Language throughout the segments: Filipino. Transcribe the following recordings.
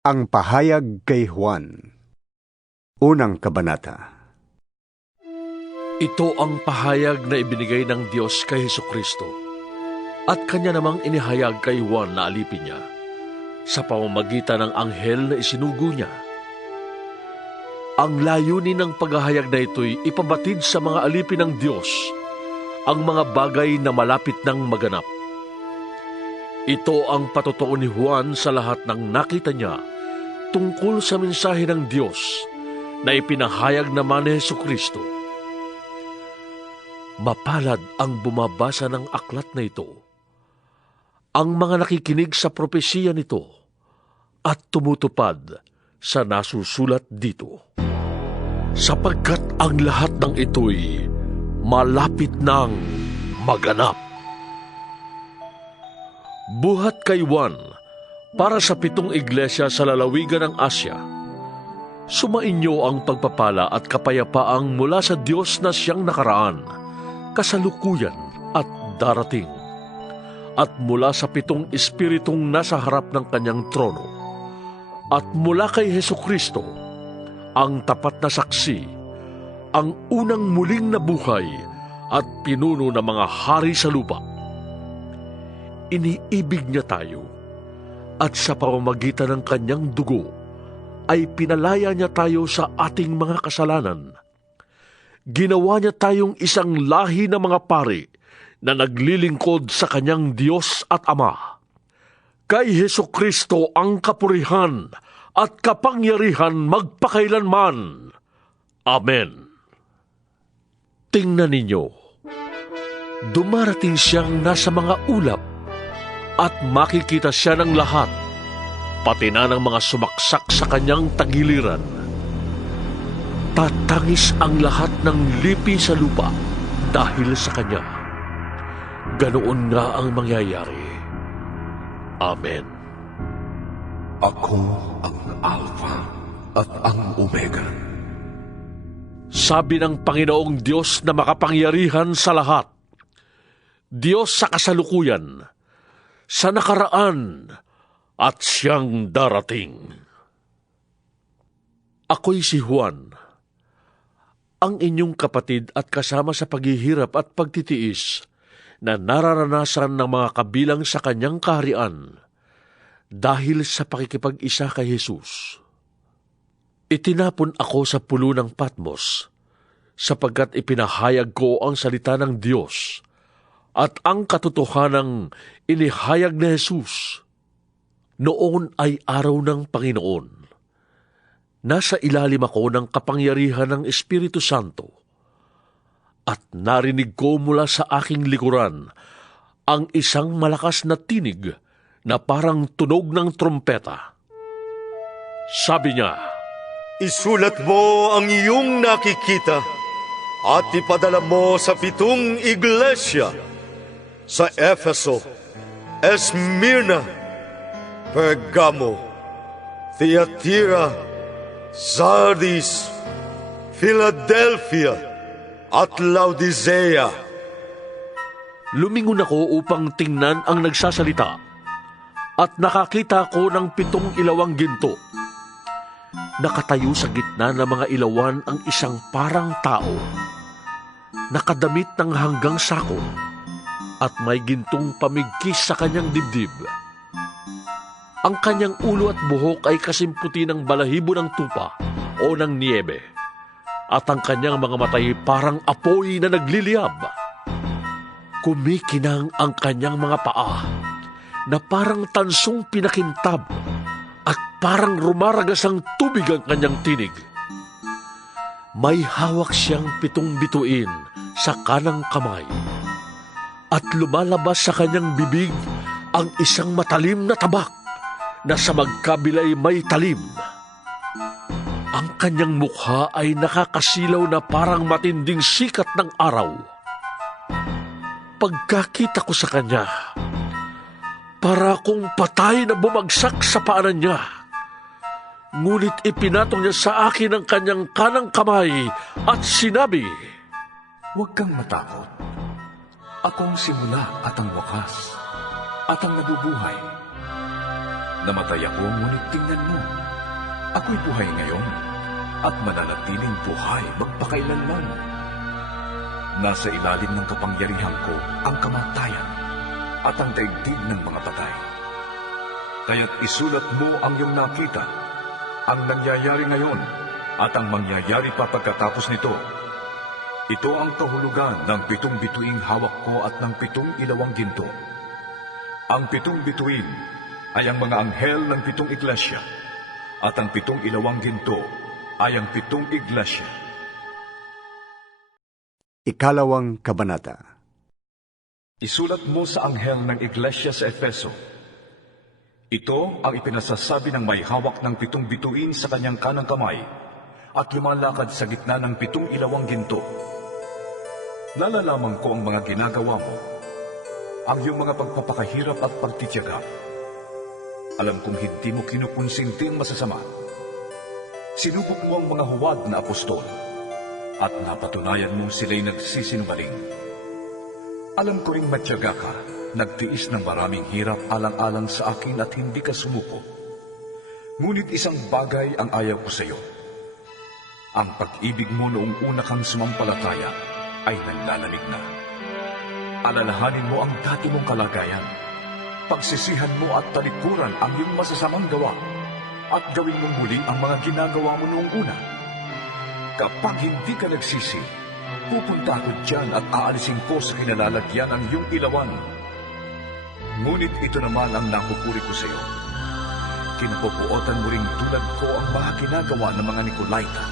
Ang pahayag kay Juan. Unang kabanata. Ito ang pahayag na ibinigay ng Diyos kay Hesukristo at kanya namang inihayag kay Juan na alipin niya sa pamamagitan ng anghel na isinugo niya. Ang layunin ng paghahayag na ito'y ipabatid sa mga alipin ng Diyos ang mga bagay na malapit ng maganap. Ito ang patotoo ni Juan sa lahat ng nakita niya tungkol sa mensahe ng Diyos na ipinahayag naman ni Hesukristo. Mapalad ang bumabasa ng aklat na ito, ang mga nakikinig sa propesiya nito at tumutupad sa nasusulat dito. Sapagkat ang lahat ng ito'y malapit ng maganap. Buhat kay Juan para sa 7 iglesia sa lalawigan ng Asya. Sumainyo ang pagpapala at kapayapaang mula sa Diyos na siyang nakaraan, kasalukuyan at darating, at mula sa 7 espiritong nasa harap ng kanyang trono, at mula kay Hesukristo, ang tapat na saksi, ang unang muling nabuhay at pinuno ng mga hari sa lupa. Iniibig niya tayo, at sa pamamagitan ng kanyang dugo ay pinalaya niya tayo sa ating mga kasalanan. Ginawa niya tayong isang lahi ng mga pari na naglilingkod sa kanyang Diyos at Ama. Kay Hesukristo ang kapurihan at kapangyarihan magpakailanman. Amen. Tingnan ninyo, dumarating siyang nasa mga ulap at makikita siya ng lahat, pati na ng mga sumaksak sa kanyang tagiliran. Tatangis ang lahat ng lipi sa lupa dahil sa kanya. Ganoon nga ang mangyayari. Amen. Ako ang Alpha at ang Omega. Sabi ng Panginoong Diyos na makapangyarihan sa lahat, Diyos sa kasalukuyan, sa nakaraan, at siyang darating. Ako'y si Juan, ang inyong kapatid at kasama sa paghihirap at pagtitiis na nararanasan ng mga kabilang sa kanyang kaharian dahil sa pakikipag-isa kay Jesus. Itinapon ako sa pulo ng Patmos sapagkat ipinahayag ko ang salita ng Diyos at ang katotohanang inihayag ni Jesus. Noon ay araw ng Panginoon. Nasa ilalim ako ng kapangyarihan ng Espiritu Santo at narinig ko mula sa aking likuran ang isang malakas na tinig na parang tunog ng trompeta. Sabi niya, "Isulat mo ang iyong nakikita at ipadala mo sa 7 iglesia, sa Efeso, Esmirna, Pergamo, Thyatira, Sardis, Philadelphia, at Laodicea." Lumingon ako upang tingnan ang nagsasalita at nakakita ko ng 7 ilawang ginto. Nakatayo sa gitna ng mga ilawan ang isang parang tao, nakadamit ng hanggang sako, at may gintong pamigkis sa kanyang dibdib. Ang kanyang ulo at buhok ay kasimputi ng balahibo ng tupa o ng niebe, at ang kanyang mga matay parang apoy na nagliliyab. Kumikinang ang kanyang mga paa na parang tansong pinakintab, at parang rumaragas ang tubig ang kanyang tinig. May hawak siyang 7 bituin sa kanang kamay, at lumalabas sa kanyang bibig ang isang matalim na tabak na sa magkabilay may talim. Ang kanyang mukha ay nakakasilaw na parang matinding sikat ng araw. Pagkakita ko sa kanya, para akong patay na bumagsak sa paanan niya. Ngunit ipinatong niya sa akin ang kanyang kanang kamay at sinabi, "Huwag kang matakot. Ako ang simula at ang wakas, at ang nabubuhay. Namatay ako, ngunit tingnan mo, Ako'y buhay ngayon at mananatiling buhay magpakailanman. Nasa ilalim ng kapangyarihan ko ang kamatayan at ang daigdig ng mga patay. Kaya't isulat mo ang iyong nakita, ang nangyayari ngayon at ang mangyayari pa pagkatapos nito. Ito ang kahulugan ng 7 bituing hawak ko at ng 7 ilawang ginto. Ang 7 bituin ay ang mga anghel ng 7 iglesia, at ang 7 ilawang ginto ay ang 7 iglesia. Ikalawang kabanata. Isulat mo sa anghel ng iglesia sa Efeso. Ito ang ipinasasabi ng may hawak ng 7 bituin sa kanyang kanang kamay at lumalakad sa gitna ng 7 ilawang ginto. Nalalaman ko ang mga ginagawa mo, ang iyong mga pagpapakahirap at pagtitiyaga. Alam kong hindi mo kinukonsinti ang masasama. Sinubok mo ang mga huwad na apostol at napatunayan mong sila'y nagsisinungaling. Alam ko ring matyaga ka, nagtiis ng maraming hirap alang-alang sa akin at hindi ka sumuko. Ngunit isang bagay ang ayaw ko sa iyo. Ang pag-ibig mo noong una kang sumampalataya ay nanlalamig na. Alalahanin mo ang dati mong kalagayan. Pagsisihan mo at talikuran ang iyong masasamang gawa at gawin mong muli ang mga ginagawa mo noong una. Kapag hindi ka nagsisi, pupunta ako dyan at aalisin ko sa kinalalagyan ang iyong ilawan. Ngunit ito naman ang nakupuri ko sa iyo. Kinapupuotan mo ring tulad ko ang mga ginagawa ng mga Nicolaita.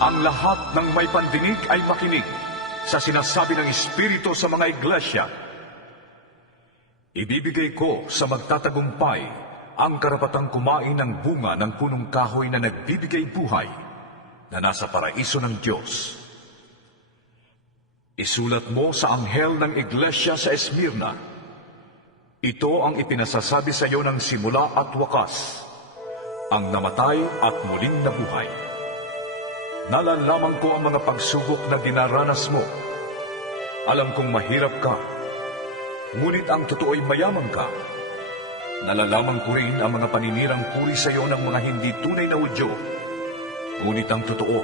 Ang lahat ng may pandinig ay makinig sa sinasabi ng Espiritu sa mga iglesia. Ibibigay ko sa magtatagumpay ang karapatang kumain ng bunga ng punong kahoy na nagbibigay buhay na nasa paraiso ng Diyos. Isulat mo sa anghel ng iglesia sa Esmirna. Ito ang ipinasasabi sa iyo ng simula at wakas, ang namatay at muling nabuhay. Nalalaman ko ang mga pagsubok na dinaranas mo. Alam kong mahirap ka, ngunit ang totoo'y mayaman ka. Nalalaman ko rin ang mga paninirang puri sa iyo ng mga hindi tunay na Hudyo. Ngunit ang totoo,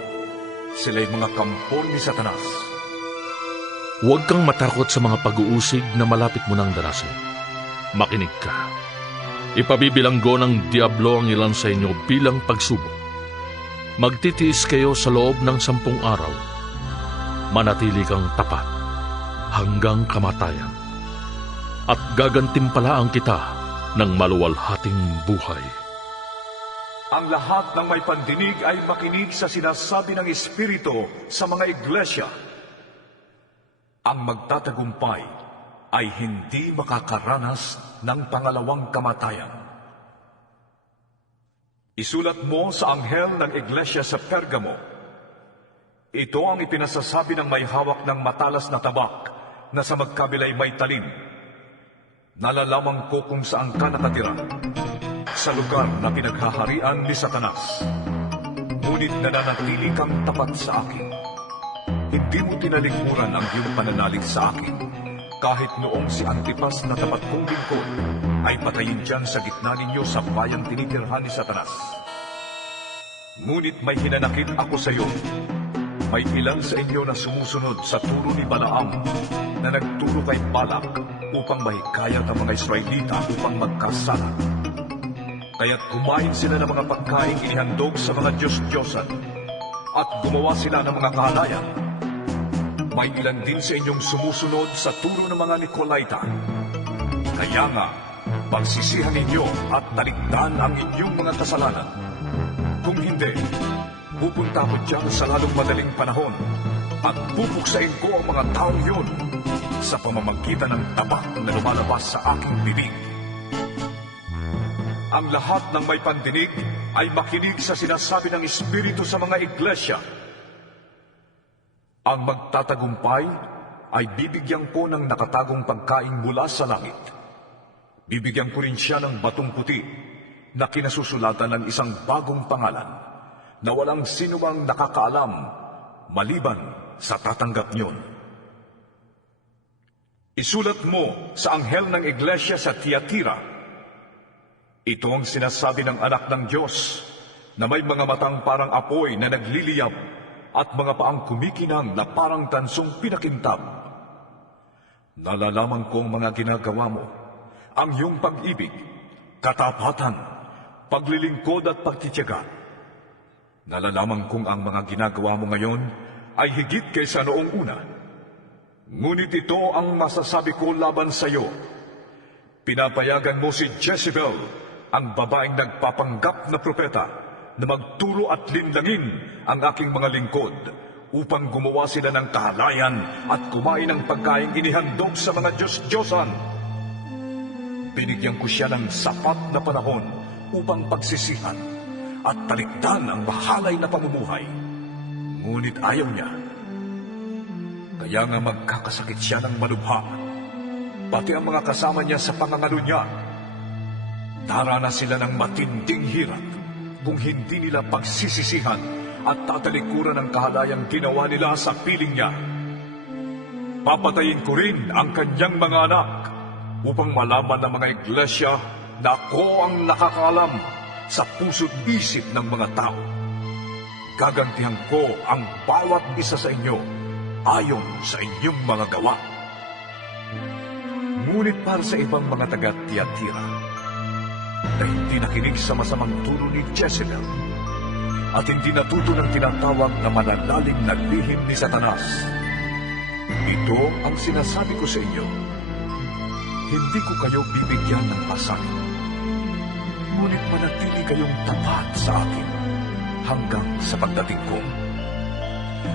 sila'y mga kampon ni Satanas. Huwag kang matakot sa mga pag-uusig na malapit mo nang darasin. Makinig ka. Ipabibilanggo ng Diablo ang ilan sa inyo bilang pagsubok. Magtitiis kayo sa loob ng 10 araw. Manatili kang tapat hanggang kamatayan. At gagantimpalaan kita ng maluwalhating buhay. Ang lahat ng may pandinig ay makinig sa sinasabi ng Espiritu sa mga iglesia. Ang magtatagumpay ay hindi makakaranas ng pangalawang kamatayan. Isulat mo sa anghel ng iglesia sa Pergamo. Ito ang ipinasasabi ng may hawak ng matalas na tabak na sa magkabilay may talim. Nalalaman ko kung saan ka nakatira, sa lugar na pinaghaharian ni Satanas. Ngunit nananatili kang tapat sa akin. Hindi mo tinalikuran ang iyong pananalig sa akin, kahit noong si Antipas na tapat kong lingkod ay patayin dyan sa gitna ninyo sa bayang tinitirhan ni Satanas. Ngunit may hinanakit ako sa iyo. May ilan sa inyo na sumusunod sa turo ni Balaam na nagturo kay Balak upang mahikayat ang mga Israelita upang magkasala. Kaya't kumain sila ng mga pagkaing inihandog sa mga Diyos-Diyosan at gumawa sila ng mga kahalayan. May ilan din sa inyong sumusunod sa turo ng mga Nicolaita. Kaya nga, pagsisihan ninyo at talikdan ang inyong mga kasalanan. Kung hindi, pupunta ko dyan sa lalong madaling panahon at pupuksain ko ang mga taong yun sa pamamagitan ng tabak na lumalabas sa aking bibig. Ang lahat ng may pandinig ay makinig sa sinasabi ng Espiritu sa mga iglesia. Ang magtatagumpay ay bibigyan ko ng nakatagong pagkain mula sa langit. Bibigyan ko rin siya ng batong puti na kinasusulatan ng isang bagong pangalan na walang sinumang nakakaalam maliban sa tatanggap niyon. Isulat mo sa anghel ng iglesia sa Tiatira. Ito ang sinasabi ng anak ng Diyos na may mga matang parang apoy na nagliliyab at mga paang kumikinang na parang tansong pinakintab. Nalalaman ko ang mga ginagawa mo, ang iyong pag-ibig, katapatan, paglilingkod at pagtitiyaga. Nalalaman kong ang mga ginagawa mo ngayon ay higit kaysa noong una. Ngunit ito ang masasabi ko laban sa iyo. Pinapayagan mo si Jezebel, ang babaeng nagpapanggap na propeta, na magturo at linlangin ang aking mga lingkod upang gumawa sila ng kahalayan at kumain ng pagkaing inihandog sa mga Diyos-Diyosan. Binigyan ko siya ng sapat na panahon upang pagsisihan at talikdan ang mahalay na pamumuhay. Ngunit ayaw niya. Kaya nga magkakasakit siya ng malubha, pati ang mga kasama niya sa pangangalo niya. Darana sila ng matinding hirap kung hindi nila pagsisisihan at tatalikuran ang kahalayang ginawa nila sa piling niya. Papatayin ko rin ang kanyang mga anak upang malaman ng mga iglesia na ako ang nakakaalam sa puso't isip ng mga tao. Gagantihan ko ang bawat isa sa inyo ayon sa inyong mga gawa. Ngunit para sa ibang mga taga-Tiatira na hindi nakinig sa masamang turo ni Jezebel at hindi natuto ng tinatawag na malalalim na lihim ni Satanas, ito ang sinasabi ko sa inyo: hindi ko kayo bibigyan ng pasanin, ngunit manatili kayong tapat sa akin hanggang sa pagdating ko.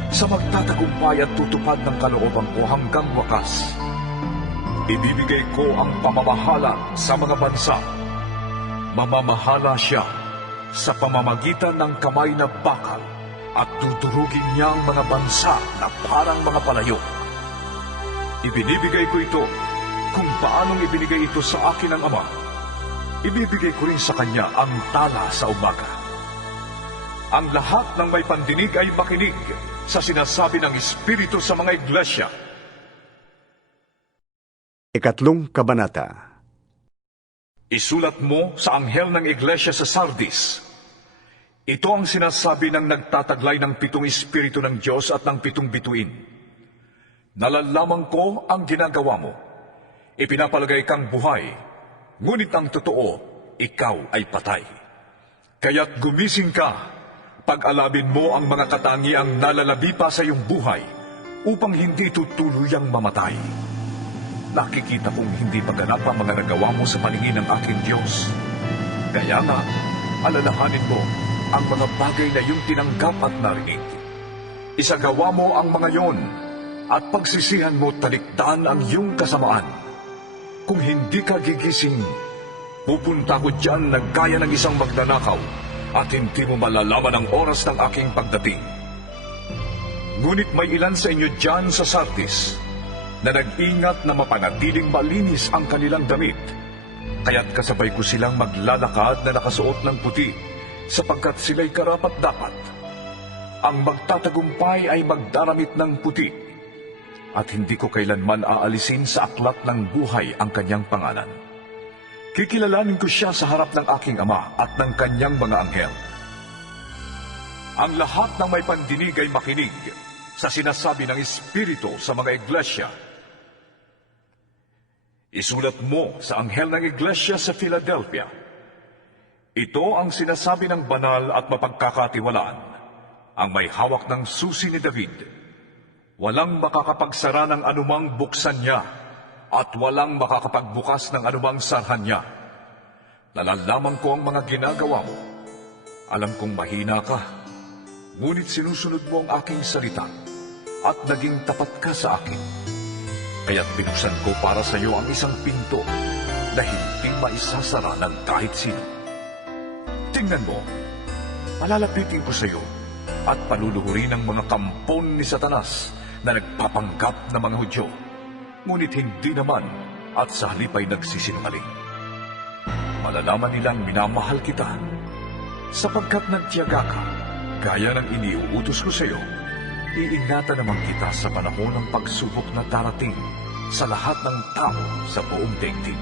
Sa magtatagumpay at tutupad ng kalooban ko hanggang wakas, ibibigay ko ang pamamahala sa mga bansa. Mamamahala siya sa pamamagitan ng kamay na bakal at tuturugin niya ang mga bansa na parang mga palayo. Ibinibigay ko ito kung paanong ibinigay ito sa akin ng Ama. Ibibigay ko rin sa kanya ang tala sa umaga. Ang lahat ng may pandinig ay makinig sa sinasabi ng Espiritu sa mga iglesia. Ikatlong Kabanata. Isulat mo sa anghel ng iglesia sa Sardis. Ito ang sinasabi ng nagtataglay ng 7 Espiritu ng Diyos at ng 7 bituin. Nalalaman ko ang ginagawa mo. Ipinapalagay kang buhay, ngunit ang totoo, ikaw ay patay. Kaya't gumising ka, pag-alabin mo ang mga katangiang nalalabi pa sa iyong buhay upang hindi tutuluyang mamatay. Nakikita kong hindi paganap ang mga nagawa mo sa paningin ng aking Diyos. Kaya nga, alalahanin mo ang mga bagay na iyong tinanggap at narinig. Isagawa mo ang mga yon at pagsisihan mo talikdan ang iyong kasamaan. Kung hindi ka gigising, pupunta ko dyan na gaya ng isang magnanakaw at hindi mo malalaman ang oras ng aking pagdating. Ngunit may ilan sa inyo dyan sa Sardis na nag-ingat na mapanatiling malinis ang kanilang damit, kaya't kasabay ko silang maglalakad na nakasuot ng puti, sapagkat sila'y karapat-dapat. Ang magtatagumpay ay magdaramit ng puti, at hindi ko kailanman aalisin sa aklat ng buhay ang kanyang pangalan. Kikilalanin ko siya sa harap ng aking Ama at ng kanyang mga anghel. Ang lahat ng may pandinig ay makinig sa sinasabi ng Espiritu sa mga iglesia. Isulat mo sa anghel ng iglesia sa Philadelphia. Ito ang sinasabi ng banal at mapagkakatiwalaan, ang may hawak ng susi ni David. Walang makakapagsara ng anumang buksan niya, at walang makakapagbukas ng anumang sarhan niya. Nalalaman ko ang mga ginagawa mo. Alam kong mahina ka, ngunit sinusunod mo ang aking salita, at naging tapat ka sa akin. Kaya't binuksan ko para sa iyo ang isang pinto na hindi maisasara ng kahit sino. Tingnan mo, palalapitin ko sa iyo at paluluhurin ang mga kampon ni Satanas na nagpapanggap na mga Hudyo, ngunit hindi naman at sa halip ay nagsisinungaling. Malalaman nilang minamahal kita, sapagkat nagtiyaga ka, gaya ng iniuutos ko sa iyo. Iingatan naman kita sa panahon ng pagsubok na darating sa lahat ng tao sa buong daigdig.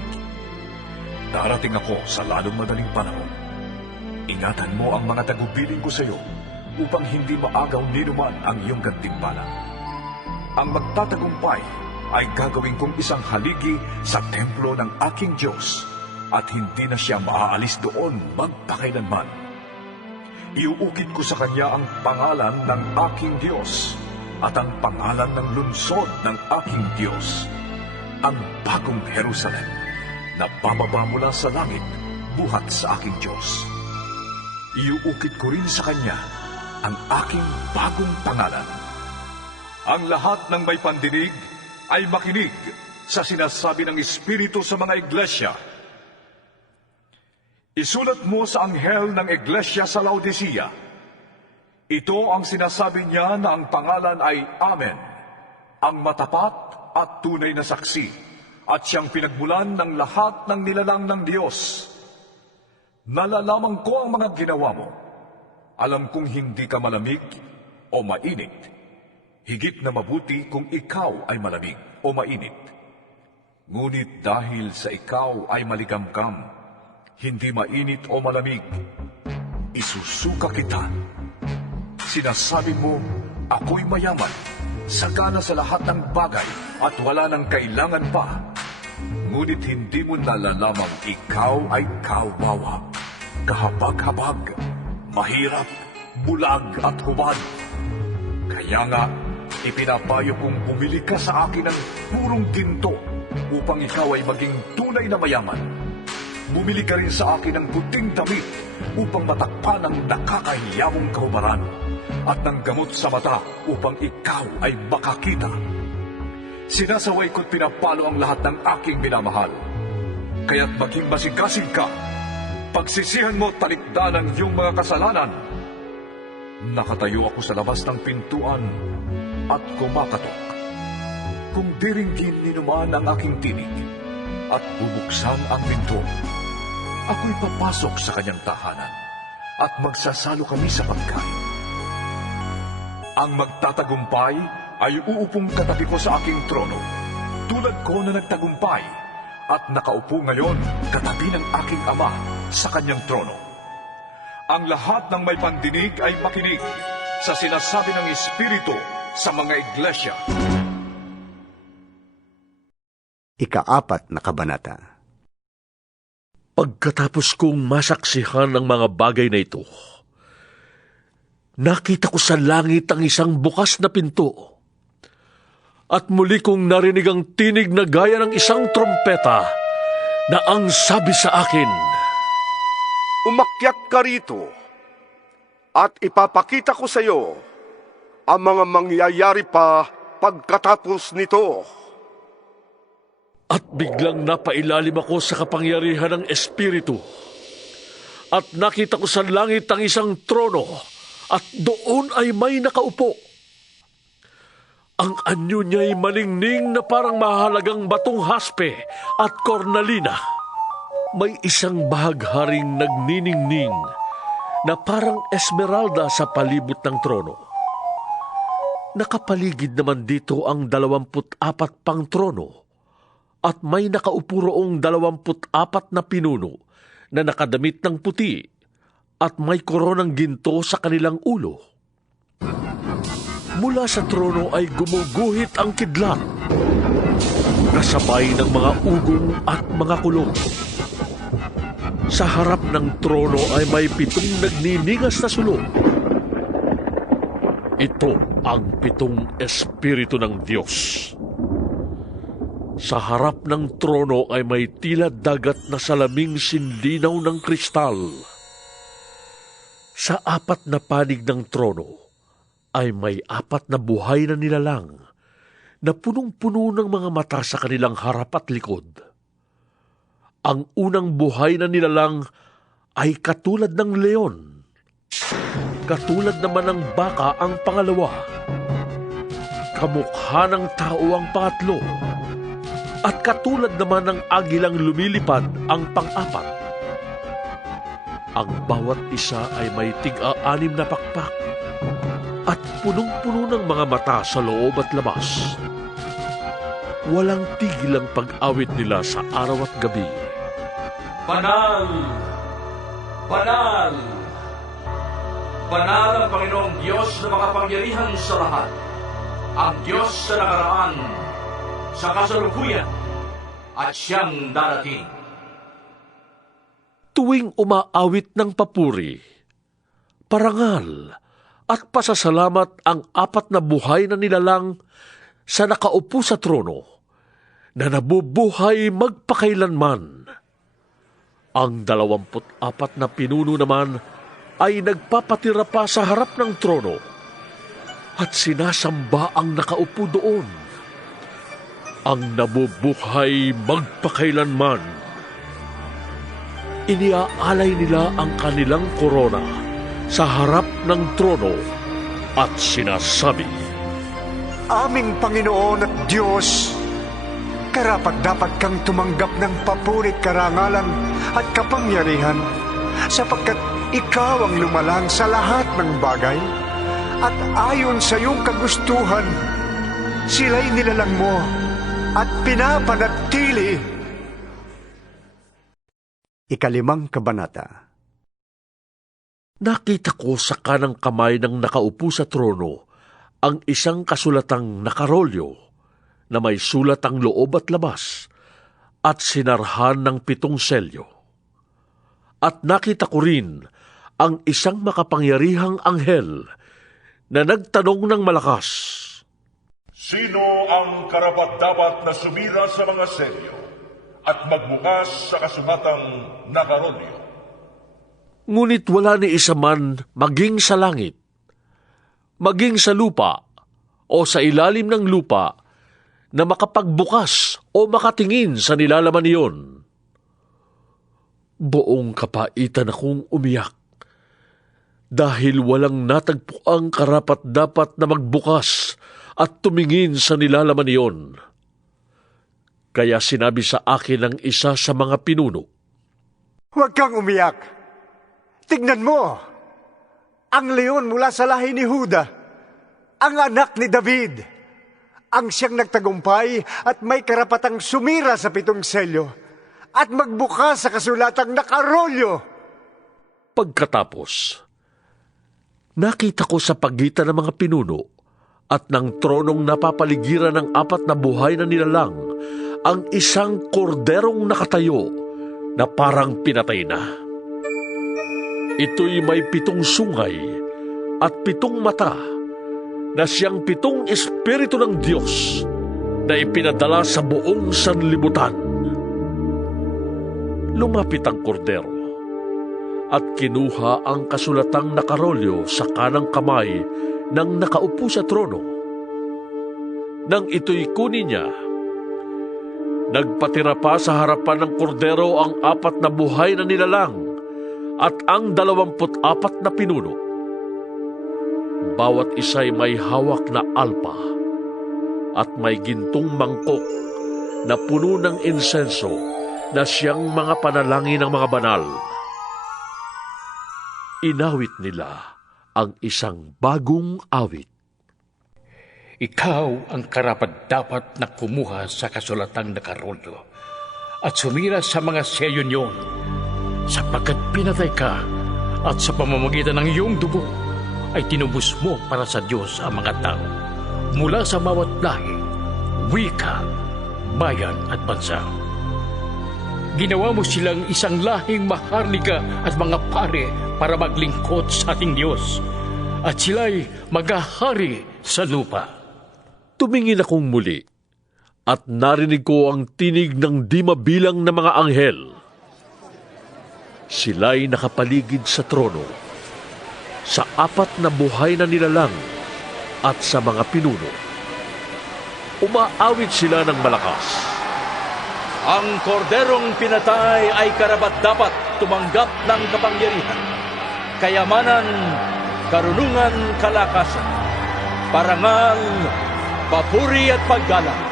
Darating ako sa lalong madaling panahon. Ingatan mo ang mga tagubilin ko sa iyo upang hindi maagaw ni naman ang iyong gantimpala. Ang magtatagumpay ay gagawin kong isang haligi sa templo ng aking Diyos at hindi na siya maaalis doon magpakailanman. Iuukit ko sa kanya ang pangalan ng aking Diyos at ang pangalan ng lungsod ng aking Diyos, ang bagong Jerusalem na bababa mula sa langit buhat sa aking Diyos. Iuukit ko rin sa kanya ang aking bagong pangalan. Ang lahat ng may pandinig ay makinig sa sinasabi ng Espiritu sa mga iglesia. Isulat mo sa anghel ng iglesia sa Laodicea. Ito ang sinasabi niya na ang pangalan ay Amen, ang matapat at tunay na saksi, at siyang pinagmulan ng lahat ng nilalang ng Diyos. Nalalaman ko ang mga ginawa mo. Alam kong hindi ka malamig o mainit. Higit na mabuti kung ikaw ay malamig o mainit. Ngunit dahil sa ikaw ay maligamgam, hindi mainit o malamig, isusuka kita. Sinasabi mo, ako'y mayaman, sagana sa lahat ng bagay at wala nang kailangan pa. Ngunit hindi mo nalalamang ikaw ay kawawa, kahabag-habag, mahirap, bulag at hubad. Kaya nga, ipinapayo kong bumili ka sa akin ng purong ginto upang ikaw ay maging tunay na mayaman. Bumili ka rin sa akin ng puting damit upang matakpan ang nakakahiya mong kahubaran at ng gamot sa mata upang ikaw ay makakita. Sinasaway ko't pinapalo ang lahat ng aking minamahal. Kaya't maging masigasig ka. Pagsisihan mo talikdan ang iyong mga kasalanan. Nakatayo ako sa labas ng pintuan at kumakatok. Kung diringgin ni naman ang aking tinig at bubuksan ang pinto, ako'y papasok sa kanyang tahanan at magsasalo kami sa pagkain. Ang magtatagumpay ay uupong katabi ko sa aking trono, tulad ko na nagtagumpay at nakaupo ngayon katabi ng aking ama sa kanyang trono. Ang lahat ng may pandinig ay makinig sa sinasabi ng Espiritu sa mga iglesia. Ika-4 na kabanata. Pagkatapos kong masaksihan ng mga bagay na ito, nakita ko sa langit ang isang bukas na pinto. At muli kong narinig ang tinig na gaya ng isang trompeta na ang sabi sa akin, Umakyat ka rito at ipapakita ko sa iyo ang mga mangyayari pa pagkatapos nito. At biglang napailalim ako sa kapangyarihan ng Espiritu. At nakita ko sa langit ang isang trono, at doon ay may nakaupo. Ang anyo niya'y malingning na parang mahalagang batong haspe at kornalina. May isang bahagharing nagniningning na parang esmeralda sa palibot ng trono. Nakapaligid naman dito ang 24 pang trono, at may nakaupo roong 24 na pinuno na nakadamit ng puti at may koronang ginto sa kanilang ulo. Mula sa trono ay gumuguhit ang kidlat, kasabay ng mga ugong at mga kulong. Sa harap ng trono ay may 7 nagniningas na sulong. Ito ang 7 Espiritu ng Diyos. Sa harap ng trono ay may tila dagat na salaming sinlinaw ng kristal. Sa 4 na panig ng trono ay may 4 na buhay na nilalang na punong-puno ng mga mata sa kanilang harap at likod. Ang unang buhay na nilalang ay katulad ng leon. Katulad naman ng baka ang pangalawa. Kamukha ng tao ang pangatlo. At katulad naman ng agilang lumilipad ang pang-4. Ang bawat isa ay may tig-6 na pakpak at punong-puno ng mga mata sa loob at labas. Walang tigil ang pag-awit nila sa araw at gabi. Banal! Banal! Banal ang Panginoong Diyos na makapangyarihan sa lahat. Ang Diyos sa nakaraan, sa kasalukuyan, at siyang darating. Tuwing umaawit ng papuri, parangal at pasasalamat ang apat na buhay na nilalang sa nakaupo sa trono na nabubuhay magpakailanman. Ang 24 na pinuno naman ay nagpapatira pa sa harap ng trono at sinasamba ang nakaupo doon. Ang nabubuhay magpakailanman. Iniaalay nila ang kanilang korona sa harap ng trono at sinasabi, Aming Panginoon at Diyos, karapat-dapat kang tumanggap ng papuri, karangalan at kapangyarihan sapagkat ikaw ang lumalang sa lahat ng bagay at ayon sa iyong kagustuhan, sila'y nilalang mo at pinapanatili. 5 Kabanata. Nakita ko sa kanang kamay ng nakaupo sa trono ang isang kasulatang nakarolyo na may sulat ang loob at labas at sinarhan ng 7 selyo. At nakita ko rin ang isang makapangyarihang anghel na nagtanong ng malakas, Sino ang karapat-dapat na sumira sa mga selyo at magbukas sa kasulatang nakarolyo? ngunit wala ni isa man maging sa langit, maging sa lupa o sa ilalim ng lupa na makapagbukas o makatingin sa nilalaman niyon. Buong kapaitan akong umiyak dahil walang natagpuang karapat-dapat na magbukas at tumingin sa nilalaman niyon. Kaya sinabi sa akin ng isa sa mga pinuno, Huwag kang umiyak. Tignan mo, ang leon mula sa lahi ni Huda, ang anak ni David, ang siyang nagtagumpay at may karapatang sumira sa 7 selyo at magbukas sa kasulatang nakarolyo. Pagkatapos, nakita ko sa pagitan ng mga pinuno at ng tronong napapaligiran ng 4 na buhay na nilalang ang isang korderong nakatayo na parang pinatay na. Ito'y may 7 sungay at 7 mata na siyang 7 espiritu ng Diyos na ipinadala sa buong sanlibutan. Lumapit ang kordero at kinuha ang kasulatang nakarolyo sa kanang kamay ng nakaupo sa trono. Nang ito'y kunin niya, nagpatira pa sa harapan ng kordero ang 4 na buhay na nilalang at ang 24 na pinuno. Bawat isa'y may hawak na alpa at may gintong mangkok na puno ng insenso na siyang mga panalangin ng mga banal. Inawit nila ang isang bagong awit. Ikaw ang karapat-dapat na kumuha sa kasulatang nakarolyo at sumira sa mga selyo niyon, sapagkat pinatay ka at sa pamamagitan ng iyong dugo ay tinubos mo para sa Diyos ang mga tao mula sa bawat lahi, wika, bayan at bansa. Ginawa mo silang isang lahing maharlika at mga pare para maglingkod sa ating Diyos, at sila'y maghahari sa lupa. Tumingin akong muli at narinig ko ang tinig ng di mabilang na mga anghel. Sila'y nakapaligid sa trono, sa 4 na buhay na nilalang at sa mga pinuno. Umaawit sila ng malakas. Ang korderong pinatay ay karapat-dapat tumanggap ng kapangyarihan, kayamanan, karunungan, kalakasan, parangal, papuri at paggalang.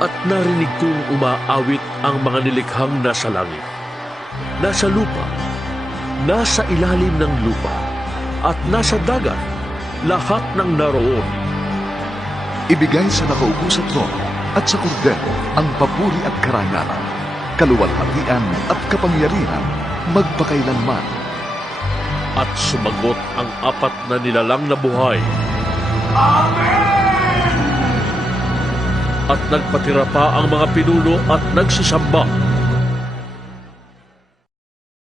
At narinig kong umaawit ang mga nilikhang nasa langit, nasa lupa, nasa ilalim ng lupa, at nasa dagat, lahat ng naroon. Ibigay sa nakaupo sa trono at sa kordero ang papuri at karangalan, kaluwalhatian at kapangyarihan magpakailanman. At sumagot ang 4 na nilalang na buhay. Amen! At nagpatira pa ang mga pinuno at nagsisamba.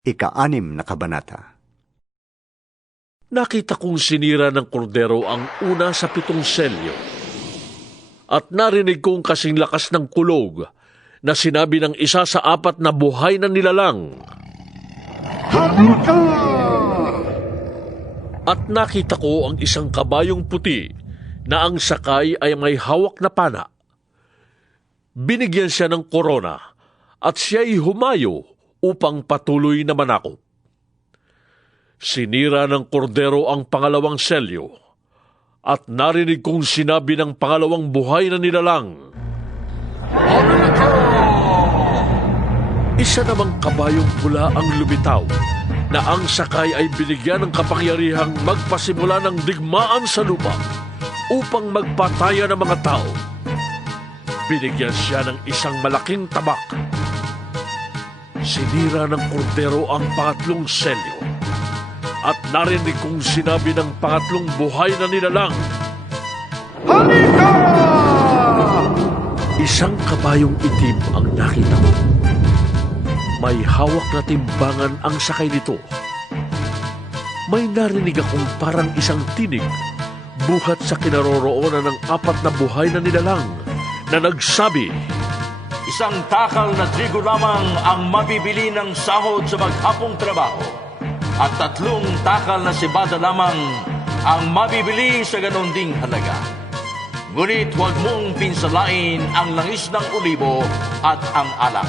Ika-6 na kabanata. Nakita kong sinira ng kordero ang una sa 7 selyo. At narinig kong kasing lakas ng kulog na sinabi ng isa sa 4 na buhay na nilalang. Halika! At nakita ko ang isang kabayong puti na ang sakay ay may hawak na pana. Binigyan siya ng korona at siya'y humayo upang patuloy na manakop. Sinira ng kordero ang 2 selyo at narinig kong sinabi ng 2 buhay na nilalang. Isa namang kabayong pula ang lumitaw na ang sakay ay binigyan ng kapangyarihang magpasimula ng digmaan sa lupa upang magpataya ng mga tao. Binigyan siya ng isang malaking tabak. Sinira ng kordero ang 3 selyo at narinig kong sinabi ng 3 buhay na nilalang. Halika! Isang kabayong itim ang nakita ko. May hawak na timbangan ang sakay nito. May narinig akong parang isang tinig buhat sa kinaroroonan ng 4 na buhay na nilalang na nagsabi, Isang takal na trigo lamang ang mabibili ng sahod sa maghapong trabaho at 3 takal na sibada lamang ang mabibili sa ganon ding halaga. Ngunit huwag mong pinsalain ang langis ng olibo at ang alak.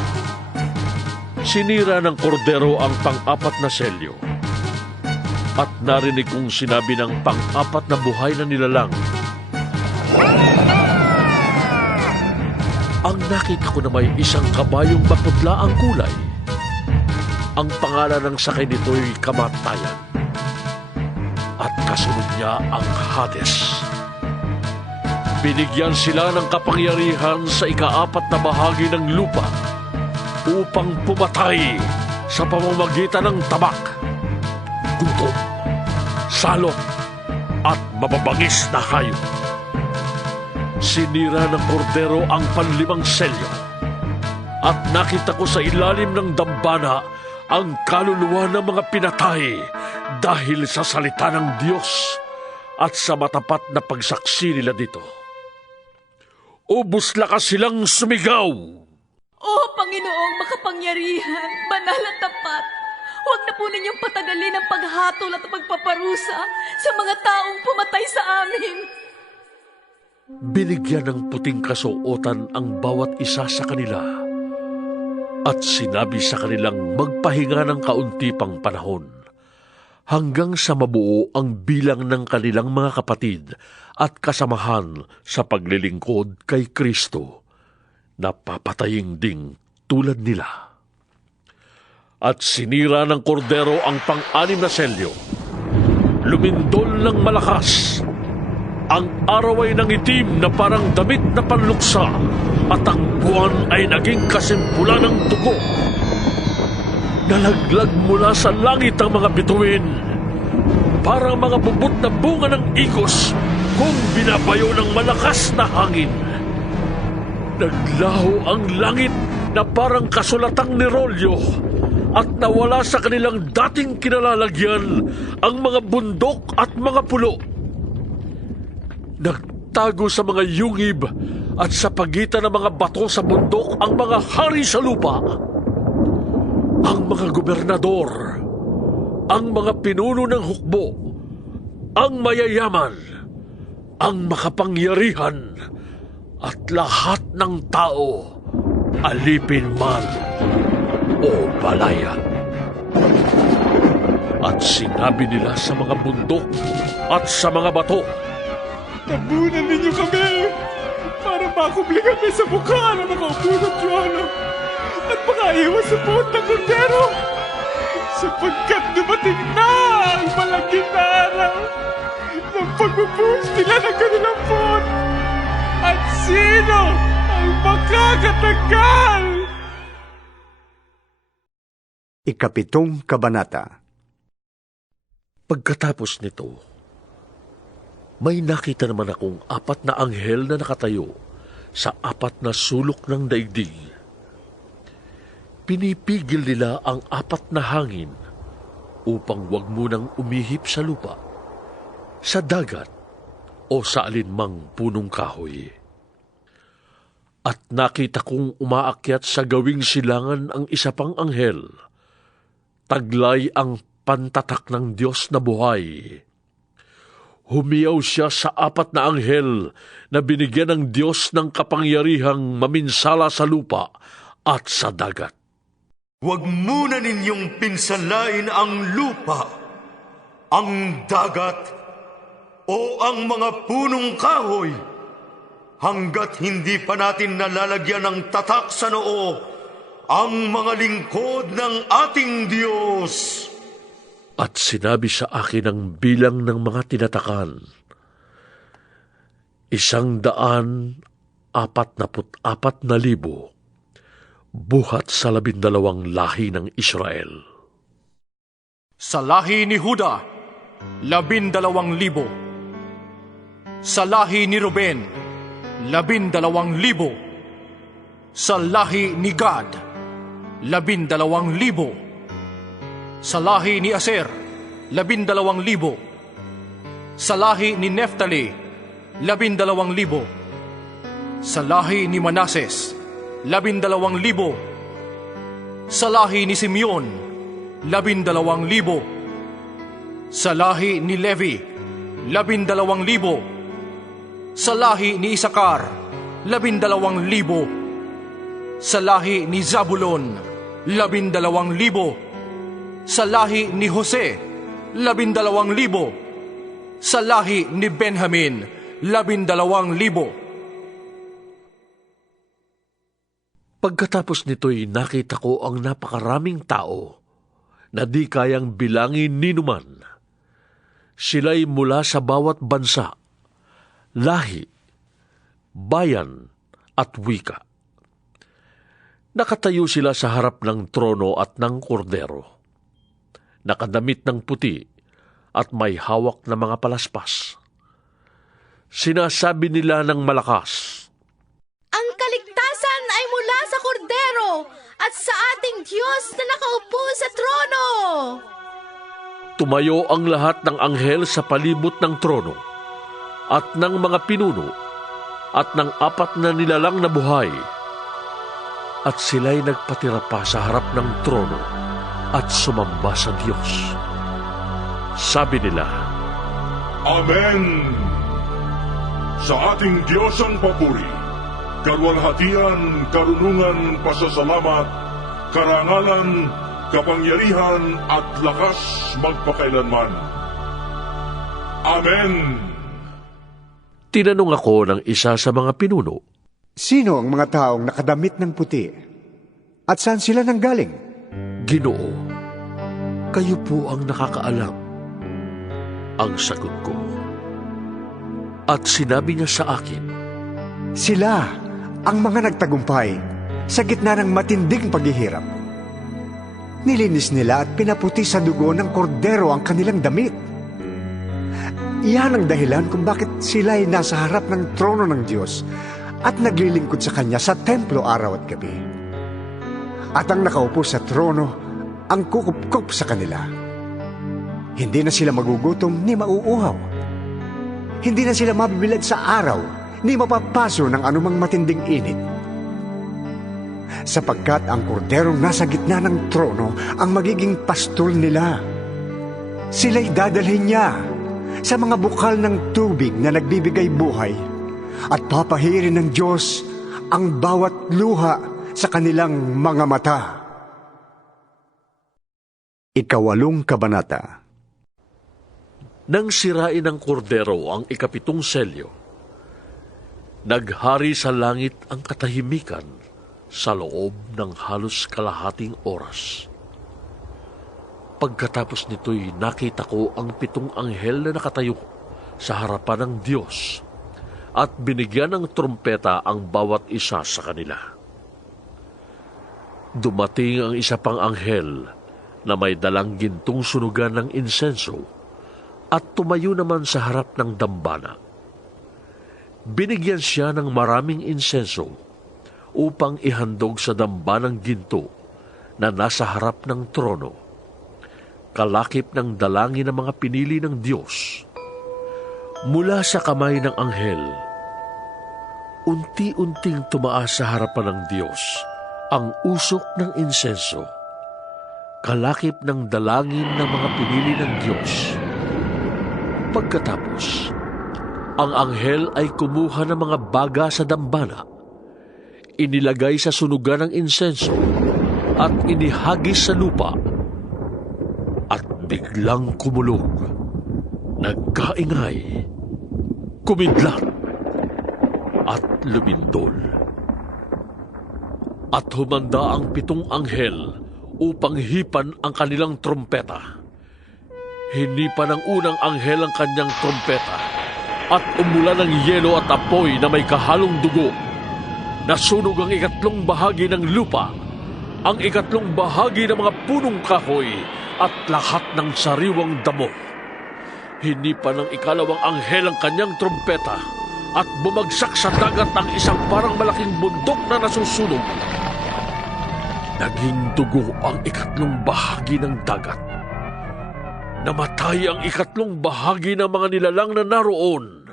Sinira ng kordero ang 4 na selyo. At narinig kong sinabi ng 4 na buhay na nilalang. Ang nakita ko na may isang kabayong maputla ang kulay. Ang pangalan ng sakay nito'y Kamatayan. At kasunod niya ang Hades. Binigyan sila ng kapangyarihan sa 4 na bahagi ng lupa upang pumatay sa pamamagitan ng tabak, gutom, salot, at mababangis na hayop. Sinira ng kordero ang 5 selyo at nakita ko sa ilalim ng dambana ang kaluluwa ng mga pinatay dahil sa salita ng Diyos at sa matapat na pagsaksi nila dito. Ubus lakas silang sumigaw. O Panginoong makapangyarihan, banal at tapat, huwag na po ninyong patagalin ang paghatol at pagpaparusa sa mga taong pumatay sa amin. Binigyan ng puting kasuotan ang bawat isa sa kanila at sinabi sa kanilang magpahinga ng kaunti pang panahon hanggang sa mabuo ang bilang ng kanilang mga kapatid at kasamahan sa paglilingkod kay Kristo na papataying ding tulad nila. At sinira ng kordero ang 6 na selyo. Lumindol ng malakas. Ang araw ay nangitim na parang damit na panluksa at ang buwan ay naging kasimpula ng dugo. Nalaglag mula sa langit ang mga bituin, parang mga bubot na bunga ng igos kung binabayo ng malakas na hangin. Naglaho ang langit na parang kasulatang nirolyo at nawala sa kanilang dating kinalalagyan ang mga bundok at mga pulo. Nagtago sa mga yungib at sa pagitan ng mga bato sa bundok ang mga hari sa lupa. Ang mga gobernador, ang mga pinuno ng hukbo, ang mayayaman, ang makapangyarihan, at lahat ng tao, alipin man o balayan. At sinabi nila sa mga bundok at sa mga bato, tabunan ninyo kami para makubli kami sa mukha ng mga upo ng Diyono at makaiwas sa puot ng kordero sapagkat dumating na ang malaking araw ng pagbubuhos nila ng kanilang puot. At sino ang makakatanggal? Ikapitong Kabanata. Pagkatapos nito, may nakita naman akong 4 na anghel na nakatayo sa 4 na sulok ng daigdig. Pinipigil nila ang 4 na hangin upang wag munang umihip sa lupa, sa dagat, o sa alinmang punong kahoy. At nakita kong umaakyat sa gawing silangan ang isa pang anghel. Taglay ang pantatak ng Diyos na buhay. Humiyaw siya sa 4 na anghel na binigyan ng Diyos ng kapangyarihang maminsala sa lupa at sa dagat. Huwag muna ninyong pinsalain ang lupa, ang dagat, o ang mga punong kahoy, hanggat hindi pa natin nalalagyan ng tatak sa noo ang mga lingkod ng ating Diyos. At sinabi sa akin ang bilang ng mga tinatakan, 144,000 buhat sa 12 lahi ng Israel. Sa lahi ni Huda, 12,000. Sa lahi ni Ruben, 12,000. Sa lahi ni Gad, 12,000. Sa lahi ni Aser, 12,000. Sa lahi ni Neftali, 12,000. Sa lahi ni Manases, 12,000. Sa lahi ni Simeon, 12,000. Sa lahi ni Levi, 12,000. Sa lahi ni Isakar, 12,000. Sa lahi ni Zabulon, 12,000. Sa lahi ni Jose, 12,000. Sa lahi ni Benjamin, 12,000. Pagkatapos nito'y nakita ko ang napakaraming tao na di kayang bilangin ni numan. Sila'y mula sa bawat bansa, lahi, bayan at wika. Nakatayo sila sa harap ng trono at ng kordero. Nakadamit ng puti at may hawak na mga palaspas. Sinasabi nila ng malakas, "Ang kaligtasan ay mula sa kordero at sa ating Diyos na nakaupo sa trono." Tumayo ang lahat ng anghel sa palibot ng trono at ng mga pinuno at ng 4 na nilalang na buhay. At sila'y nagpatira pa sa harap ng trono at sumamba sa Diyos. Sabi nila, Amen! Sa ating Diyos ang papuri, kaluwalhatian, karunungan, pasasalamat, karangalan, kapangyarihan at lakas magpakailanman. Amen! Tinanong ako ng isa sa mga pinuno, "Sino ang mga taong nakadamit ng puti? At saan sila nanggaling?" "Ginoo, kayo po ang nakakaalam," ang sagot ko. At sinabi niya sa akin, "Sila ang mga nagtagumpay sa gitna ng matinding paghihirap. Nilinis nila at pinaputi sa dugo ng kordero ang kanilang damit. Iyan ang dahilan kung bakit sila ay nasa harap ng trono ng Diyos at naglilingkod sa Kanya sa templo araw at gabi. At ang nakaupo sa trono ang kukup-kup sa kanila. Hindi na sila magugutom ni mauuhaw. Hindi na sila mabibilad sa araw ni mapapaso ng anumang matinding init. Sapagkat ang korderong nasa gitna ng trono ang magiging pastol nila. Sila'y dadalhin niya sa mga bukal ng tubig na nagbibigay buhay at papahirin ng Diyos ang bawat luha sa kanilang mga mata." Ikawalong Kabanata. Nang sirain ng kordero ang 7 selyo, naghari sa langit ang katahimikan sa loob ng halos kalahating oras. Pagkatapos nito'y nakita ko ang 7 anghel na nakatayo sa harapan ng Diyos at binigyan ng trumpeta ang bawat isa sa kanila. Dumating ang isa pang anghel na may dalang gintong sunugan ng insenso at tumayo naman sa harap ng dambana. Binigyan siya ng maraming insenso upang ihandog sa dambanang ginto na nasa harap ng trono, kalakip ng dalangin ng mga pinili ng Diyos. Mula sa kamay ng anghel, unti-unting tumaas sa harapan ng Diyos ang usok ng insenso, kalakip ng dalangin ng mga pinili ng Diyos. Pagkatapos, ang anghel ay kumuha ng mga baga sa dambana, inilagay sa sunugan ng insenso at inihagis sa lupa, at biglang kumulog, nagkaingay, kumidlat, at lumindol. At humanda ang 7 anghel upang hipan ang kanilang trompeta. Hinipa ng unang anghel ang kanyang trompeta at umulan ng yelo at apoy na may kahalong dugo. Nasunog ang 3 bahagi ng lupa, ang 3 bahagi ng mga punong kahoy at lahat ng sariwang damo. Hinipa ng 2 anghel ang kanyang trompeta at bumagsak sa dagat ang isang parang malaking bundok na nasusunog. Naging dugo ang 3 bahagi ng dagat. Namatay ang 3 bahagi ng mga nilalang na naroon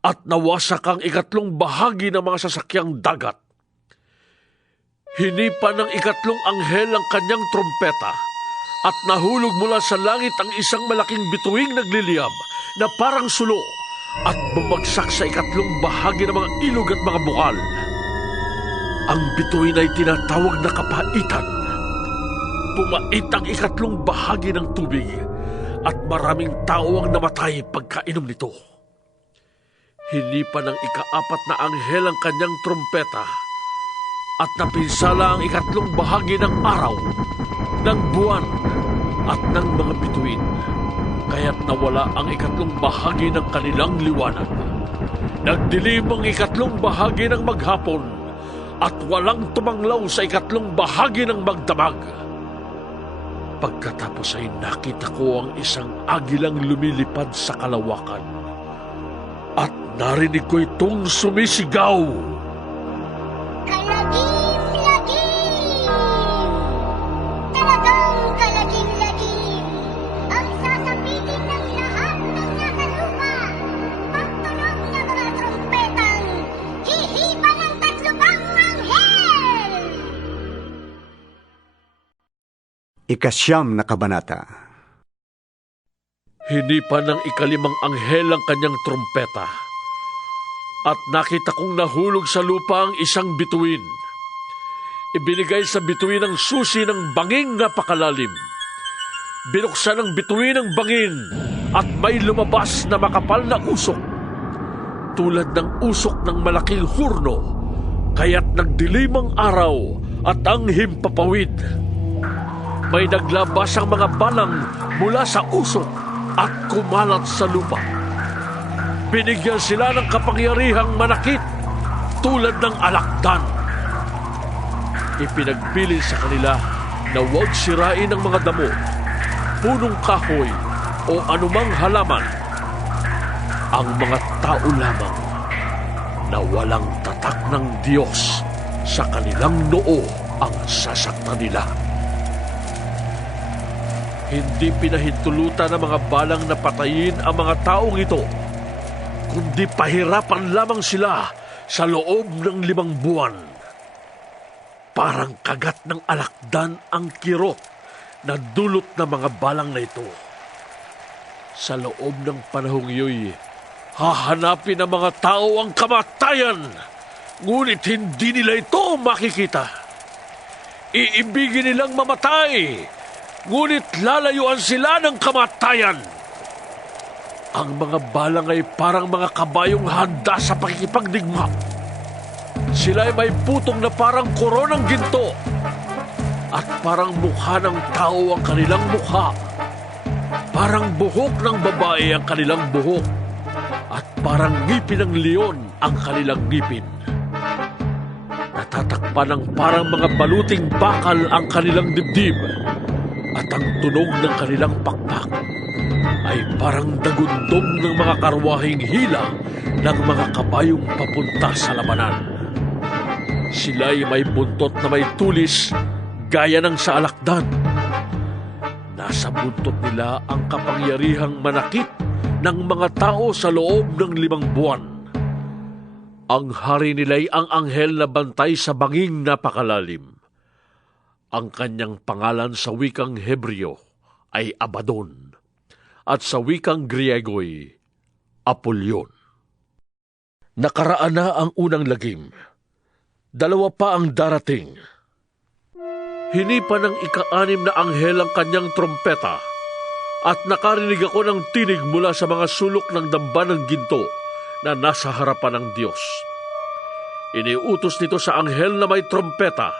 at nawasak ang 3 bahagi ng mga sasakyang dagat. Hinipa ng 3 anghel ang kanyang trompeta at nahulog mula sa langit ang isang malaking bituing nagliliyab na parang sulo at bumagsak sa 3 bahagi ng mga ilog at mga bukal. Ang bituin ay tinatawag na kapaitan. Pumait ang 3 bahagi ng tubig at maraming tao ang namatay pagkainom nito. Hinipa ng 4 na anghel ang kanyang trompeta at napinsala ang 3 bahagi ng araw, ng buwan at ng mga bituin, kaya't nawala ang 3 bahagi ng kanilang liwanag. Nagdilim ang 3 bahagi ng maghapon at walang tumanglaw sa 3 bahagi ng magdamag. Pagkatapos ay nakita ko ang isang agilang lumilipad sa kalawakan at narinig ko itong sumisigaw. Kalagim-lagim! Talagang kalagim-lagim! Ang sasapitin ng lahat ng nasa lupa! Pagtunog ng mga trompetang hihipa ng 3 anghel! 9 na kabanata. Hinipa ng 5 anghel ang kanyang trompeta at nakita kong nahulog sa lupa ang isang bituin. Ibinigay sa bituin ang susi ng banging napakalalim. Binuksan ng bituin ang bangin at may lumabas na makapal na usok, tulad ng usok ng malaking hurno, kaya't nagdilim ang araw at ang himpapawid. May naglabas ang mga balang mula sa usok at kumalat sa lupa. Binigyan sila ng kapangyarihang manakit tulad ng alakdan. Ipinagpili sa kanila na huwag sirain ang mga damo, punong kahoy o anumang halaman. Ang mga tao lamang na walang tatak ng Diyos sa kanilang noo ang sasaktan nila. Hindi pinahintulutan ng mga balang na patayin ang mga taong ito, kundi pahirapan lamang sila sa loob ng 5 buwan. Parang kagat ng alakdan ang kirot na dulot ng mga balang na ito. Sa loob ng panahong iyo'y hahanapin ng mga tao ang kamatayan, ngunit hindi nila ito makikita. Iibigin nilang mamatay, ngunit lalayuan sila ng kamatayan. Ang mga balang ay parang mga kabayong handa sa pakikipagdigma. Sila ay may putong na parang koronang ginto at parang mukha ng tao ang kanilang mukha. Parang buhok ng babae ang kanilang buhok at parang ngipin ng leon ang kanilang ngipin. Natatakpan ng parang mga baluting bakal ang kanilang dibdib at At ang tunog ng kanilang pakpak ay parang dagundong ng mga karwahing hila ng mga kabayong papunta sa labanan. Sila'y may buntot na may tulis gaya ng sa alakdan. Nasa buntot nila ang kapangyarihang manakit ng mga tao sa loob ng 5 buwan. Ang hari nila'y ang anghel na bantay sa banging napakalalim. Ang kanyang pangalan sa wikang Hebreo ay Abaddon at sa wikang Griego'y Apollyon. Nakaraan na ang unang lagim. 2 pa ang darating. Hinipa ng ika-6 na anghel ang kanyang trompeta at nakarinig ako ng tinig mula sa mga sulok ng damba ng ginto na nasa harapan ng Diyos. Iniutos nito sa anghel na may trompeta.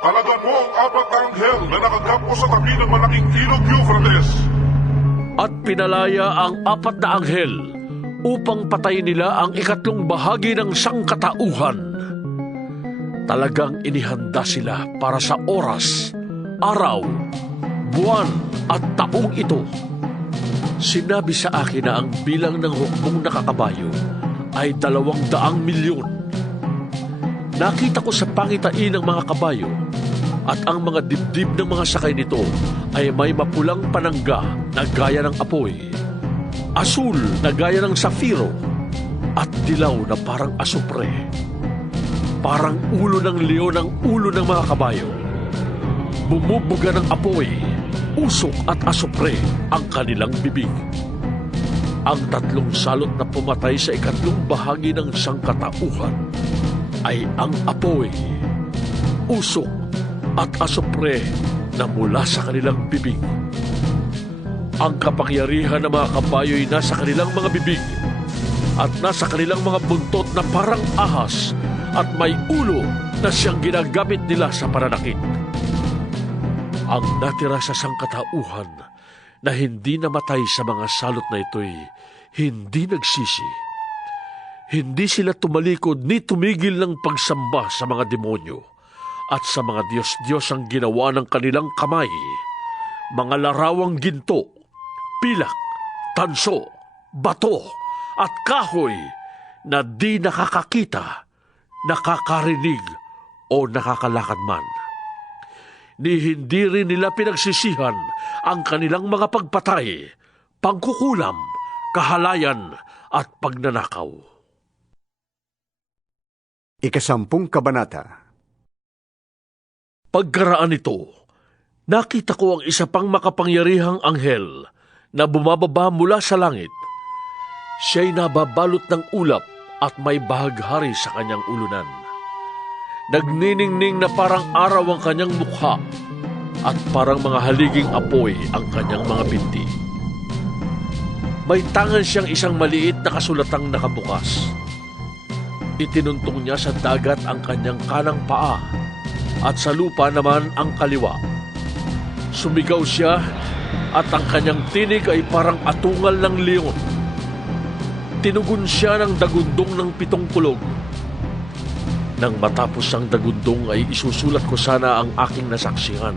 Talagan mo ang 4 na anghel na nakakampo sa tabi ng malaking ilog Euphrates. At pinalaya ang 4 na anghel upang patayin nila ang 3 bahagi ng sangkatauhan. Talagang inihanda sila para sa oras, araw, buwan at taong ito. Sinabi sa akin na ang bilang ng hukbong nakakabayo ay 200 milyon. Nakita ko sa pangitain ng mga kabayo at ang mga dibdib ng mga sakay nito ay may mapulang panangga na gaya ng apoy, asul na gaya ng safiro at dilaw na parang asupre. Parang ulo ng leon ang ulo ng mga kabayo. Bumubuga ng apoy, usok at asupre ang kanilang bibig. Ang 3 salot na pumatay sa 3 bahagi ng sangkatauhan ay ang apoy, usok at asupre na mula sa kanilang bibig. Ang kapangyarihan ng mga kabayo ay nasa kanilang mga bibig at nasa kanilang mga buntot na parang ahas at may ulo na siyang ginagamit nila sa pananakit. Ang natira sa sangkatauhan na hindi namatay sa mga salot na ito'y hindi nagsisi. Hindi sila tumalikod ni tumigil ng pagsamba sa mga demonyo at sa mga Diyos-Diyos ang ginawa ng kanilang kamay, mga larawang ginto, pilak, tanso, bato at kahoy na di nakakakita, nakakarinig o nakakalakad man. Ni hindi rin nila pinagsisihan ang kanilang mga pagpatay, pangkukulam, kahalayan at pagnanakaw. 10 kabanata. Pagkaraan nito, nakita ko ang isa pang makapangyarihang anghel na bumababa mula sa langit. Siya'y nababalot ng ulap at may bahaghari sa kanyang ulunan. Nagniningning na parang araw ang kanyang mukha at parang mga haliging apoy ang kanyang mga binti. May tangan siyang isang maliit na kasulatang nakabukas. Itinuntong niya sa dagat ang kanyang kanang paa at sa lupa naman ang kaliwa. Sumigaw siya at ang kanyang tinig ay parang atungal ng leon. Tinugon siya ng dagundong ng 7 kulog. Nang matapos ang dagundong ay isusulat ko sana ang aking nasaksihan.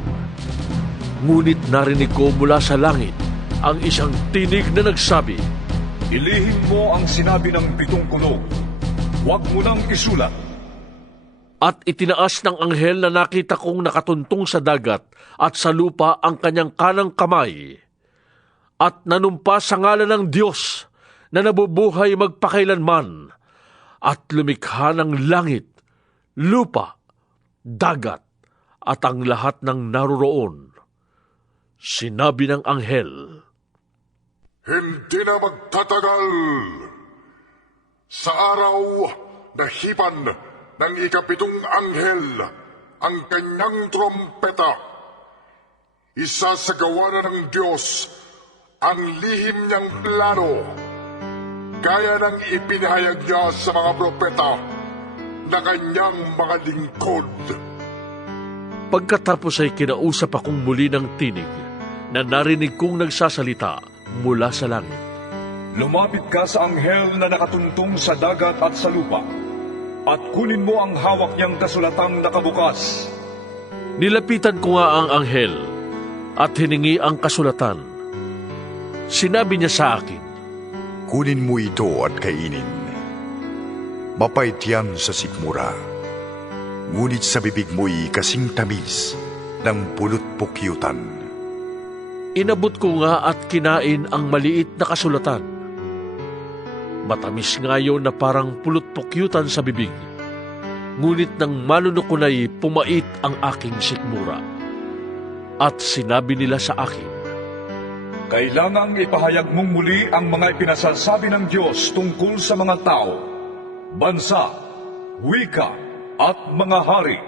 Ngunit narinig ko mula sa langit ang isang tinig na nagsabi, Ilihim mo ang sinabi ng 7 kulog. Huwag mo nang isulat. At itinaas ng anghel na nakita kong nakatuntong sa dagat at sa lupa ang kanyang kanang kamay. At nanumpa sa ngalan ng Diyos na nabubuhay magpakailanman at lumikha ng langit, lupa, dagat at ang lahat ng naroroon. Sinabi ng anghel, Hindi na magtatagal. Sa araw na hipan ng 7 anghel ang kanyang trompeta, isasagawa na ng Diyos ang lihim niyang plano, gaya ng ipinahayag niya sa mga propeta na kanyang mga lingkod. Pagkatapos ay kinausap akong muli ng tinig na narinig kong nagsasalita mula sa langit. Lumapit ka sa anghel na nakatuntong sa dagat at sa lupa, at kunin mo ang hawak niyang kasulatang nakabukas. Nilapitan ko nga ang anghel, at hiningi ang kasulatan. Sinabi niya sa akin, "Kunin mo ito at kainin. Mapait yan sa sikmura, ngunit sa bibig mo'y kasing tamis ng pulot-pukyutan." Inabot ko nga at kinain ang maliit na kasulatan. Matamis nga yun na parang pulot-pukyutan sa bibig, ngunit nang malunok ko na'y pumait ang aking sikmura. At sinabi nila sa akin, "Kailangang ipahayag mong muli ang mga ipinasasabi ng Diyos tungkol sa mga tao, bansa, wika, at mga hari."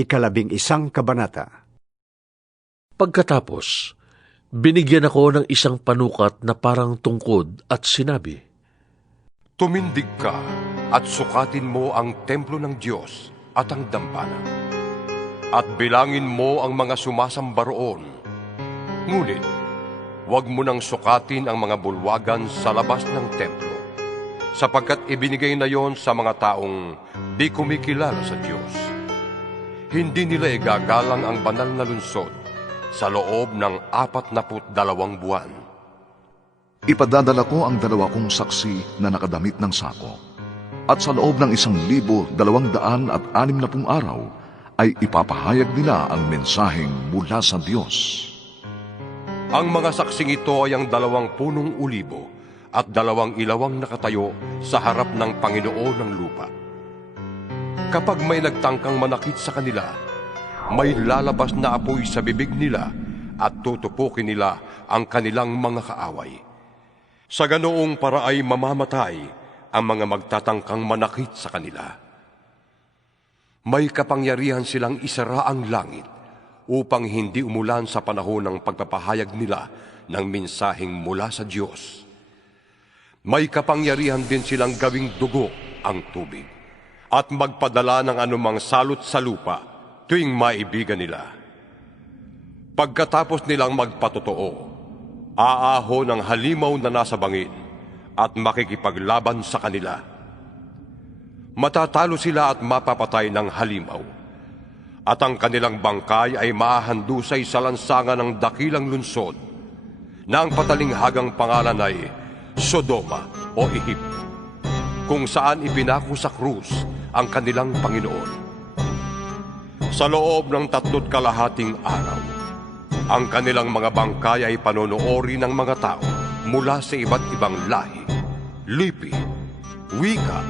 11 kabanata. Pagkatapos, binigyan ako ng isang panukat na parang tungkod at sinabi, "Tumindig ka at sukatin mo ang templo ng Diyos at ang dambana, at bilangin mo ang mga sumasamba roon. Ngunit, huwag mo nang sukatin ang mga bulwagan sa labas ng templo, sapagkat ibinigay na yon sa mga taong di kumikilala sa Diyos. Hindi nila igagalang ang banal na lunsod sa loob ng 42 buwan. Ipadadala ko ang 2 kong saksi na nakadamit ng sako, at sa loob ng 1,260 araw ay ipapahayag nila ang mensaheng mula sa Diyos. Ang mga saksing ito ay ang 2 punong ulibo at 2 ilawang nakatayo sa harap ng Panginoon ng lupa. Kapag may nagtangkang manakit sa kanila, may lalabas na apoy sa bibig nila at tutupukin nila ang kanilang mga kaaway. Sa ganoong paraay mamamatay ang mga magtatangkang manakit sa kanila. May kapangyarihan silang isara ang langit upang hindi umulan sa panahon ng pagpapahayag nila ng mensaheng mula sa Diyos. May kapangyarihan din silang gawing dugo ang tubig at magpadala ng anumang salot sa lupa tuwing maibigan nila. Pagkatapos nilang magpatotoo, aaho ng halimaw na nasa bangin at makikipaglaban sa kanila. Matatalo sila at mapapatay ng halimaw, at ang kanilang bangkay ay maahandusay sa lansangan ng dakilang lunsod na ang patalinghagang pangalan ay Sodoma o Ehipto, kung saan ipinako sa krus ang kanilang Panginoon. Sa loob ng 3.5 araw, ang kanilang mga bangkay ay panonoori ng mga tao mula sa iba't ibang lahi, lipi, wika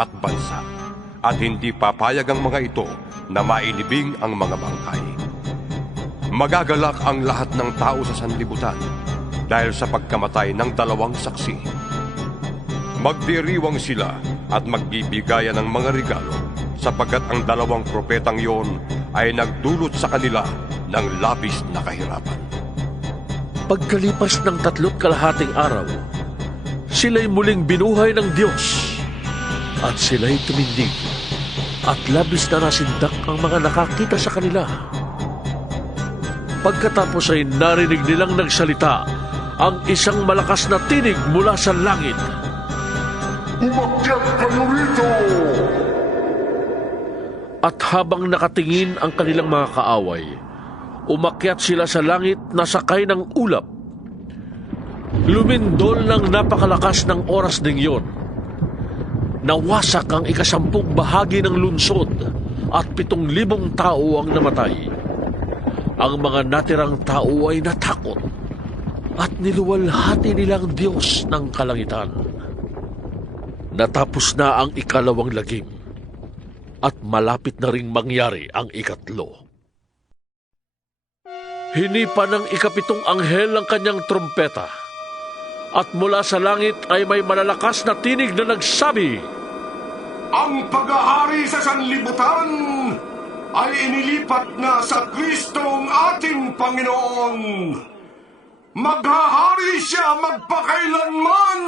at bansa, at hindi papayag ang mga ito na mailibing ang mga bangkay. Magagalak ang lahat ng tao sa sanlibutan dahil sa pagkamatay ng 2 saksi. Magdiriwang sila at magbibigayan ng mga regalo, sapagkat ang 2 propetang yon ay nagdulot sa kanila ng labis na kahirapan. Pagkalipas ng 3.5 araw, sila'y muling binuhay ng Diyos, at sila'y tumindig, at labis na nasindak ang mga nakakita sa kanila. Pagkatapos ay narinig nilang nagsalita ang isang malakas na tinig mula sa langit. "Umakyat kayo rito!" At habang nakatingin ang kanilang mga kaaway, umakyat sila sa langit na sakay ng ulap. Lumindol ng napakalakas ng oras ding yon. Nawasak ang 10 bahagi ng lunsod at 7,000 tao ang namatay. Ang mga natirang tao ay natakot at niluwalhati nilang Diyos ng kalangitan. Natapos na ang 2 lagim at malapit na ring mangyari ang 3. Hinipa ng 7 anghel ang kanyang trompeta, at mula sa langit ay may malalakas na tinig na nagsabi, "Ang paghahari sa sanlibutan ay inilipat na sa Kristong ating Panginoon. Maghahari siya magpakailanman."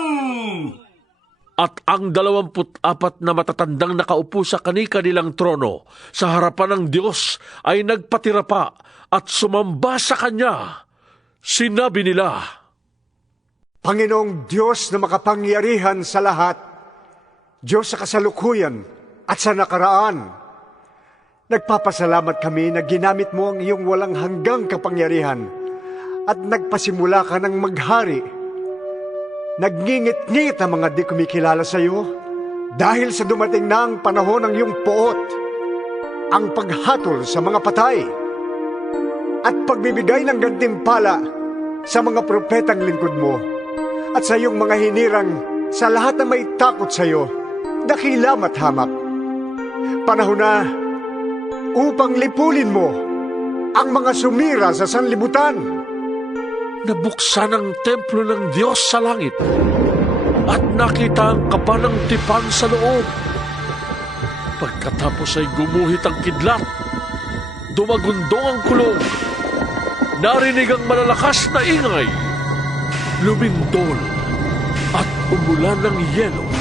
At ang 24 na matatandang nakaupo sa kani-kanilang trono sa harapan ng Diyos ay nagpatira pa at sumamba sa Kanya. Sinabi nila, "Panginoong Diyos na makapangyarihan sa lahat, Diyos sa kasalukuyan at sa nakaraan, Nagpapasalamat kami na ginamit mo ang iyong walang hanggang kapangyarihan at nagpasimula ka ng maghari. Nagngingit-ngit ang mga di kumikilala sa iyo dahil sa dumating na ang panahon ng iyong poot, ang paghatol sa mga patay, at pagbibigay ng gantimpala sa mga propetang lingkod mo at sa iyong mga hinirang sa lahat na may takot sa iyo, dakilam at hamak. Panahon na upang lipulin mo ang mga sumira sa sanlibutan. Nabuksan ang templo ng Diyos sa langit at nakita ang kapa ng tipan sa loob. Pagkatapos ay gumuhit ang kidlat, dumagundong ang kulong, narinig ang malalakas na ingay, lumindol at umulan ng yelo.